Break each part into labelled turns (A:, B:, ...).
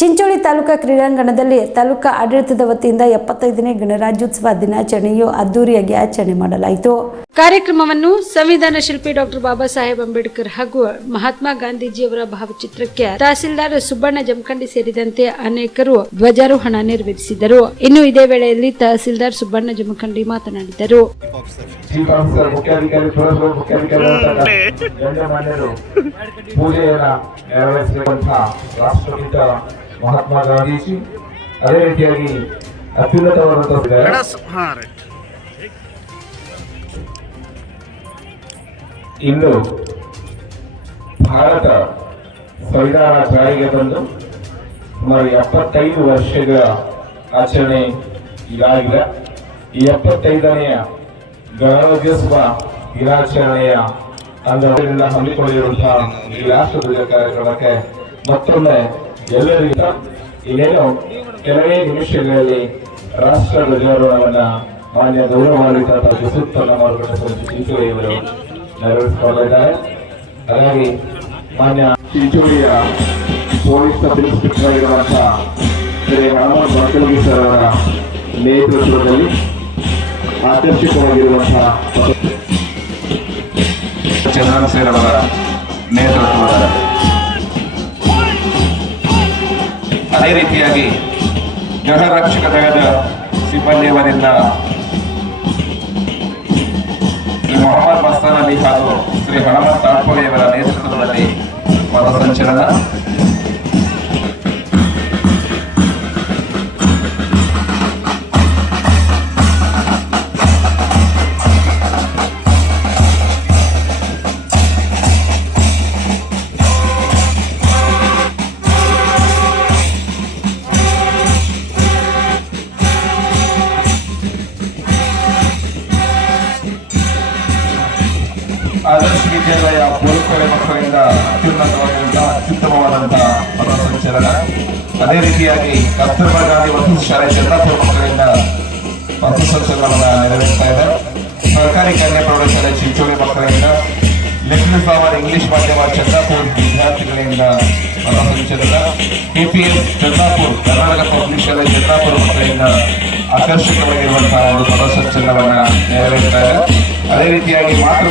A: ಚಿಂಚೋಳಿ ತಾಲೂಕಾ ಕ್ರೀಡಾಂಗಣದಲ್ಲಿ ತಾಲೂಕಾ ಆಡಳಿತದ ವತಿಯಿಂದ ಎಪ್ಪತ್ತೈದನೇ ಗಣರಾಜ್ಯೋತ್ಸವ ದಿನಾಚರಣೆಯು ಅದ್ದೂರಿಯಾಗಿ ಆಚರಣೆ ಮಾಡಲಾಯಿತು. ಕಾರ್ಯಕ್ರಮವನ್ನು ಸಂವಿಧಾನ ಶಿಲ್ಪಿ ಡಾಕ್ಟರ್ ಬಾಬಾ ಸಾಹೇಬ್ ಅಂಬೇಡ್ಕರ್ ಹಾಗೂ ಮಹಾತ್ಮ ಗಾಂಧೀಜಿಯವರ ಭಾವಚಿತ್ರಕ್ಕೆ ತಹಸೀಲ್ದಾರ್ ಸುಬ್ಬಣ್ಣ ಜಮಖಂಡಿ ಸೇರಿದಂತೆ ಅನೇಕರು ಧ್ವಜಾರೋಹಣ ನೆರವೇರಿಸಿದರು. ಇನ್ನು ಇದೇ ವೇಳೆಯಲ್ಲಿ ತಹಸೀಲ್ದಾರ್ ಸುಬ್ಬಣ್ಣ ಜಮಖಂಡಿ ಮಾತನಾಡಿದರು.
B: ಮಹಾತ್ಮ ಗಾಂಧೀಜಿ ಅದೇ ರೀತಿಯಾಗಿ ಅತ್ಯುನ್ನತವಾದಂತಹ ಇನ್ನು ಭಾರತ ಸಂವಿಧಾನ ಜಾರಿಗೆ ಬಂದು ಸುಮಾರು ಎಪ್ಪತ್ತೈದು ವರ್ಷಗಳ ಆಚರಣೆ ಇದಾಗಿದೆ. ಈ ಎಪ್ಪತ್ತೈದನೆಯ ಗಣರಾಜ್ಯೋತ್ಸವ ದಿನಾಚರಣೆಯ ಅಂಗದಿಂದ ಹಮ್ಮಿಕೊಂಡಿರುವಂತಹ ಈ ರಾಷ್ಟ್ರಧ್ವಜ ಕಾರ್ಯಕ್ರಮಕ್ಕೆ ಮತ್ತೊಮ್ಮೆ ಎಲ್ಲರಿಗಿಂತ ಇನ್ನೇನು ಕೆಲವೇ ನಿಮಿಷಗಳಲ್ಲಿ ರಾಷ್ಟ್ರ ಧ್ವಜಾರೋಹಣವನ್ನ ಮಾನ್ಯ ಗೌರವಾನ್ವಿತ ಸುತ್ತಲ ಮಾರುಕಟ್ಟೆ ಚಿಂಚೋಳಿಯವರು ನೆರವೇರಿಸಿಕೊಂಡಿದ್ದಾರೆ ಹಾಗಾಗಿ ಮಾನ್ಯ ಚಿಂಚೋಳಿಯ ಪೊಲೀಸ್ ಸಬ್ ಇನ್ಸ್ಪೆಕ್ಟರ್ ಆಗಿರುವಂತಹ ಶ್ರೀ ಹನುಮಂತ ಬಾಕಲಗಿ ಸರ್ ಅವರ ನೇತೃತ್ವದಲ್ಲಿ ಆಕರ್ಷಕವಾಗಿರುವಂತಹ ಅವರ ನೇತೃತ್ವದ ಅದೇ ರೀತಿಯಾಗಿ ಗೃಹ ರಕ್ಷಕ ದಳದ ಸಿಬ್ಬಂದಿಯವರಿಂದ ಶ್ರೀ ಮೊಹಮ್ಮದ್ ಮಸ್ತಾನ್ ಹಾಗೂ ಶ್ರೀ ಹನುಮಂತ ಅವರ ನೇತೃತ್ವದಲ್ಲಿ ಪಥಸಂಚಲನ ವಿದ್ಯಾಲಯ ಬೋಲ್ಕೊಳೆ ಮಕ್ಕಳಿಂದ ಅತ್ಯುನ್ನತವಾದಂತಹ ಅತ್ಯುತ್ತಮವಾದಂತಹ ಪಥಸಂಚಲನ ಅದೇ ರೀತಿಯಾಗಿ ಕಸ್ತೂರ್ಬಾ ಗಾಂಧಿ ವಸತಿ ಶಾಲೆ ಚಂದ್ರಪುರ ಮಕ್ಕಳಿಂದ ಪಥಸಂಚಲನವನ್ನು ನೆರವೇರಿಸ್ತಾ ಇದೆ. ಸರ್ಕಾರಿ ಕನ್ಯಾ ಪ್ರೌಢಶಾಲೆ ಚಿಂಚೋಳಿ ಮಕ್ಕಳಿಂದ ಲಿಟ್ಲ್ ಫ್ಲವರ್ ಇಂಗ್ಲಿಷ್ ಮಾಧ್ಯಮ ಚಂದ್ರಪುರ ವಿದ್ಯಾರ್ಥಿಗಳಿಂದ ಪಥಸಂಚಲನ ಕೆಪಿಎಸ್ ಚಂದ್ರಪುರ ಕರ್ನಾಟಕ ಪಬ್ಲಿಕ್ ಶಾಲೆ ಚಂದ್ರಾಪುರ ಮಕ್ಕಳಿಂದ ಆಕರ್ಷಕವಾಗಿರುವಂತಹ ಒಂದು ಪಥಸಂಚಲನವನ್ನು ನೆರವೇರಿಸ್ತಾ ಇದೆ. ಅದೇ ರೀತಿಯಾಗಿ ಮಾತೃ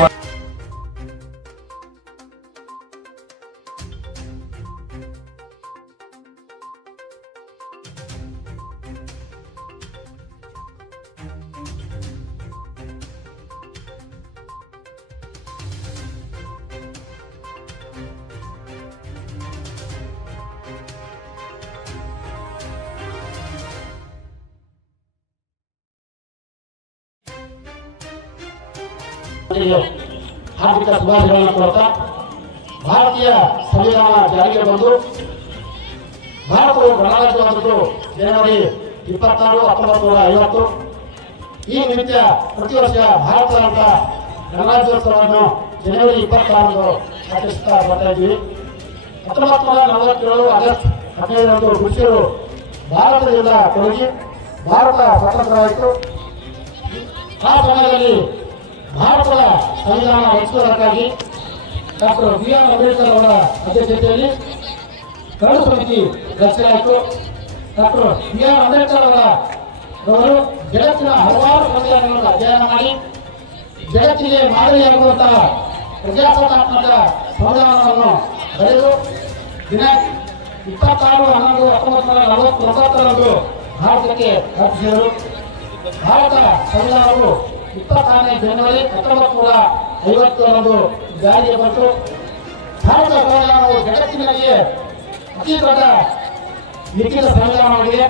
C: ಅವರಿಗೆ ಹಾರ್ದಿಕ ಶುಭಾಶಯಗಳನ್ನು ಕೊಡ್ತಾ ಭಾರತೀಯ ಸಂವಿಧಾನ ಜಾರಿಗೆ ಬಂದು ಭಾರತವು ಗಣರಾಜ್ಯವಾದದ್ದು ಜನವರಿ ಇಪ್ಪತ್ತಾರು, ಹತ್ತೊಂಬತ್ತು ನೂರ ಐವತ್ತು. ಈ ನಿಮಿತ್ತ ಪ್ರತಿ ವರ್ಷ ಭಾರತದ ಗಣರಾಜ್ಯೋತ್ಸವವನ್ನು ಜನವರಿ ಇಪ್ಪತ್ತಾರರಂದು ಆಚರಿಸ್ತಾ ಬರ್ತಾ ಇದ್ವಿ. ಹತ್ತೊಂಬತ್ತು ನೂರ ನಲವತ್ತೇಳು ಆಗಸ್ಟ್ ಹದಿನೈದರಂದು ಋಷಿಯರು ಭಾರತದಿಂದ ತೊಡಗಿ ಭಾರತ ಸ್ವತಂತ್ರವಾಯಿತು ಆ ಸಮಯದಲ್ಲಿ ಭಾರತದ ಸಂವಿಧಾನ ರಚಿಸುವುದಕ್ಕಾಗಿ ಡಾಕ್ಟರ್ ಬಿ ಆರ್ ಅಂಬೇಡ್ಕರ್ ಅವರ ಅಧ್ಯಕ್ಷತೆಯಲ್ಲಿ ಕರಡು ಸಮಿತಿ ರಚನೆಯಾಯಿತು ಡಾಕ್ಟರ್ ಬಿ ಆರ್ ಅಂಬೇಡ್ಕರ್ ಅವರ ಅವರು ಜಗತ್ತಿನ ಹಲವಾರು ಸಂವಿಧಾನಗಳನ್ನು ಅಧ್ಯಯನ ಮಾಡಿ ಜಗತ್ತಿಗೆ ಮಾದರಿಯಾಗುವಂತಹ ಪ್ರಜಾಸತ್ತಾತ್ಮಕ ಸಂವಿಧಾನವನ್ನು ಬರೆದು ದಿನಾಂಕ ಇಪ್ಪತ್ತಾರು, ಹನ್ನೊಂದು, ಹತ್ತೊಂಬತ್ತು ನೂರ ನಲವತ್ತೊಂಬತ್ತರಂದು ಭಾರತಕ್ಕೆ ಅರ್ಪಿಸಿದರು. ಭಾರತ ಸಂವಿಧಾನವು ಇಪ್ಪತ್ತಾರನೇ ಜನವರಿ ಹತ್ತೊಂಬತ್ತು ನೂರ ಐವತ್ತರಂದು ಜಾರಿಗೆ ಬಂತು ಭಾರತ ಸಂವಿಧಾನವು ಜಗತ್ತಿನಲ್ಲಿಯೇ ಅತಿ ದೊಡ್ಡ ಲಿಖಿತ ಸಂವಿಧಾನವಾಗಿದೆ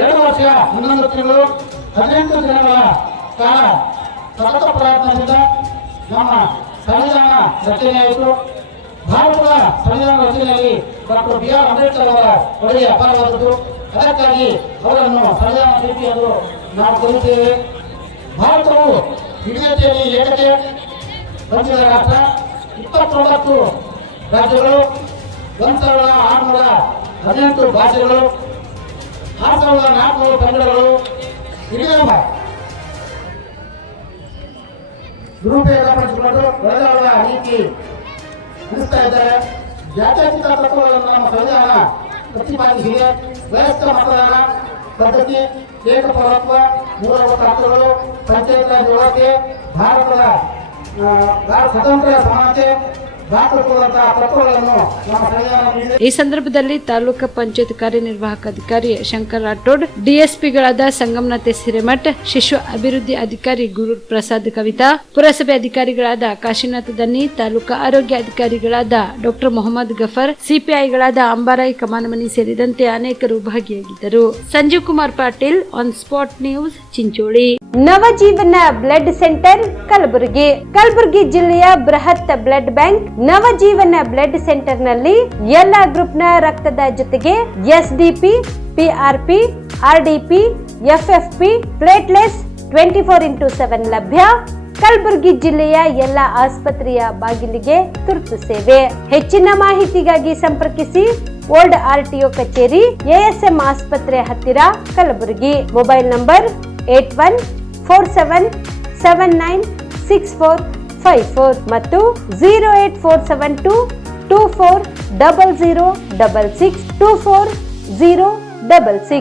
C: ಎರಡು ವರ್ಷ, ಹನ್ನೊಂದು ತಿಂಗಳು, ಹದಿನೆಂಟು ದಿನಗಳ ಕಾಲ ಸತತ ಪ್ರಯತ್ನದಿಂದ ನಮ್ಮ ಸಂವಿಧಾನ ರಚನೆಯಾಯಿತು. ಭಾರತದ ಸಂವಿಧಾನ ರಚನೆಯಲ್ಲಿ ಡಾಕ್ಟರ್ ಬಿ ಆರ್ ಅಂಬೇಡ್ಕರ್ ಅವರ ಕೊಡುಗೆ ಅಪಾರವಾದದ್ದು ಅದಕ್ಕಾಗಿ ಅವರನ್ನು ಸಂವಿಧಾನ ಶಿಲ್ಪಿ ಎಂದು ನಾವು ಕರೆಯುತ್ತೇವೆ. ಭಾರತವು ವಿವಿಧತೆಯಲ್ಲಿ ಏಕತೆ ಹೊಂದಿದ ರಾಷ್ಟ್ರ ಇಪ್ಪತ್ತೊಂಬತ್ತು ರಾಜ್ಯಗಳು, ಒಂದು ಸಾವಿರದ ಆರುನೂರ ಹದಿನೆಂಟು ಭಾಷೆಗಳು, ಆರು ಸಾವಿರದ ನಾಲ್ಕುನೂರು ಕನ್ನಡಗಳು ವಿವಿಧ ದುರುಪಯೋಗ ಪಡಿಸಿಕೊಂಡು ಒಳಗಾಡುವ ರೀತಿ ಅನಿಸ್ತಾ ಇದ್ದಾರೆ. ಜಾತ್ಯತೀತ ತತ್ವಗಳನ್ನು ನಮ್ಮ ಸಂವಿಧಾನ ಪ್ರತಿಪಾದಿಸಿದೆ. ವಯಸ್ಕ ಮತದಾನ ಪದ್ಧತಿ, ಏಕಪೌರತ್ವ ಮೂಲಭೂತ ಹಕ್ಕುಗಳು ಪಂಚಾಯತ್ ರಾಜ್ ವ್ಯವಸ್ಥೆ ಭಾರತದ ಆ, ಭಾರತ ಸ್ವತಂತ್ರ ಸಮಾನತೆ
D: ಈ ಸಂದರ್ಭದಲ್ಲಿ ತಾಲೂಕ ಪಂಚಾಯತ್ ಕಾರ್ಯನಿರ್ವಾಹಕ ಅಧಿಕಾರಿ ಶಂಕರ್ ರಾಠೋಡ್ ಡಿಎಸ್ಪಿಗಳಾದ ಸಂಗಮನಾಥೆ ಹಿರೇಮಠ್ ಶಿಶು ಅಭಿವೃದ್ಧಿ ಅಧಿಕಾರಿ ಗುರು ಪ್ರಸಾದ್ ಕವಿತಾ ಪುರಸಭೆ ಅಧಿಕಾರಿಗಳಾದ ಕಾಶಿನಾಥ ದನ್ನಿ ತಾಲೂಕು ಆರೋಗ್ಯ ಅಧಿಕಾರಿಗಳಾದ ಡಾಕ್ಟರ್ ಮೊಹಮ್ಮದ್ ಗಫರ್ ಸಿಪಿಐಗಳಾದ ಅಂಬಾರಾಯಿ ಕಮಾನಮನಿ ಸೇರಿದಂತೆ ಅನೇಕರು ಭಾಗಿಯಾಗಿದ್ದರು. Sanjeev Kumar Patil on spot news Chincholi. Navajeevan blood centre Kalaburagi. Kalaburagi ಜಿಲ್ಲೆಯ ಬೃಹತ್ ಬ್ಲಡ್ ಬ್ಯಾಂಕ್ ನವಜೀವನ ಬ್ಲಡ್ ಸೆಂಟರ್ನಲ್ಲಿ ಎಲ್ಲಾ ಗ್ರೂಪ್ನ ರಕ್ತದ ಜೊತೆಗೆ S D P R P R D P F F P platelets twenty four into seven ಲಭ್ಯ. ಕಲಬುರಗಿ ಜಿಲ್ಲೆಯ ಎಲ್ಲ ಆಸ್ಪತ್ರೆಯ ಬಾಗಿಲಿಗೆ ತುರ್ತು ಸೇವೆ. ಹೆಚ್ಚಿನ ಮಾಹಿತಿಗಾಗಿ ಸಂಪರ್ಕಿಸಿ ಓಲ್ಡ್ ಆರ್ಟಿಒ ಕಚೇರಿ ಎಎಸ್ಎಂ ಆಸ್ಪತ್ರೆ ಹತ್ತಿರ Kalaburagi. Mobile number eight one four seven seven nine six four five four ಮತ್ತು zero eight four seven two two four double zero double six two four zero double six